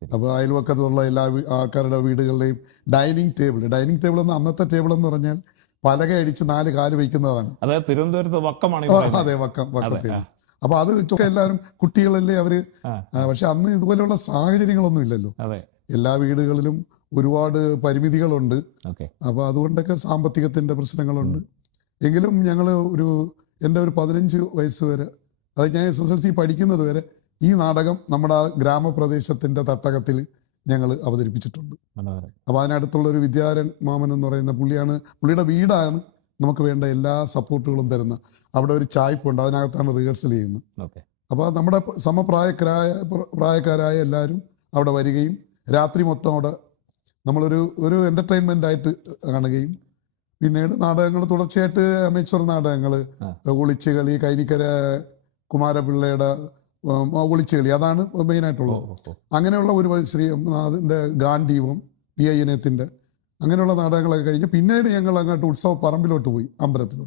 ശരി. അപ്പോൾ അയൽവക്കത്തുള്ള എല്ലാ ആൾക്കാരുടെ വീടുകളിലെയും ഡൈനിങ് ടേബിൾ എന്ന് അന്നത്തെ ടേബിൾ എന്ന് പറഞ്ഞാൽ പലക അടിച്ച് 4 കാല് വയ്ക്കുന്നതാണ്. അതായത് തിരുവനന്തപുരത്ത് വക്കമാണ് ഈ പറയുന്നത്. അതെ, വക്കം അതെ, ടേബിൾ. അപ്പോൾ അത് എല്ലാവരും കുട്ടികളല്ലേ അവര്. ആ, പക്ഷെ അന്ന് ഇതുപോലെയുള്ള സാഹചര്യങ്ങളൊന്നും ഇല്ലല്ലോ. അതെ, എല്ലാ വീടുകളിലും ഒരുപാട് പരിമിതികളുണ്ട്. ഓക്കെ, അപ്പോൾ അതുകൊണ്ടൊക്കെ സാമ്പത്തികത്തിൻ്റെ പ്രശ്നങ്ങളുണ്ട്. എങ്കിലും ഞങ്ങൾ എൻ്റെ ഒരു 15 വയസ്സ് വരെ, അത് ഞാൻ SSLC പഠിക്കുന്നത് വരെ ഈ നാടകം നമ്മുടെ ആ ഗ്രാമപ്രദേശത്തിൻ്റെ തട്ടകത്തിൽ ഞങ്ങൾ അവതരിപ്പിച്ചിട്ടുണ്ട്. മനോഹരം. അപ്പോൾ അതിനടുത്തുള്ളൊരു വിദ്യാരൻ മാമൻ എന്ന് പറയുന്ന പുള്ളിയുടെ വീടാണ് നമുക്ക് വേണ്ട എല്ലാ സപ്പോർട്ടുകളും തരുന്ന. അവിടെ ഒരു ചായ്പുണ്ട്, അതിനകത്താണ് റിഹേഴ്സൽ ചെയ്യുന്നത്. ഓക്കെ, അപ്പോൾ നമ്മുടെ പ്രായക്കാരായ എല്ലാവരും അവിടെ വരികയും രാത്രി മൊത്തം അവിടെ നമ്മളൊരു എൻ്റർടൈൻമെൻ്റ് ആയിട്ട് കാണുകയും പിന്നീട് നാടകങ്ങൾ തുടർച്ചയായിട്ട് അമേച്ചർ നാടകങ്ങൾ, ഒളിച്ചുകളി, കൈനിക്കര കുമാരപിള്ളയുടെ ഒളിച്ചുകളി, അതാണ് മെയിനായിട്ടുള്ളത്. അങ്ങനെയുള്ള ഒരു ശ്രീനാഥിൻ്റെ ഗാന്ധീവം, PI ഇനയത്തിൻ്റെ അങ്ങനെയുള്ള നാടകങ്ങളൊക്കെ കഴിഞ്ഞ് പിന്നീട് ഞങ്ങൾ അങ്ങോട്ട് ഉത്സവ പറമ്പിലോട്ട് പോയി, അമ്പലത്തിലോട്ട്.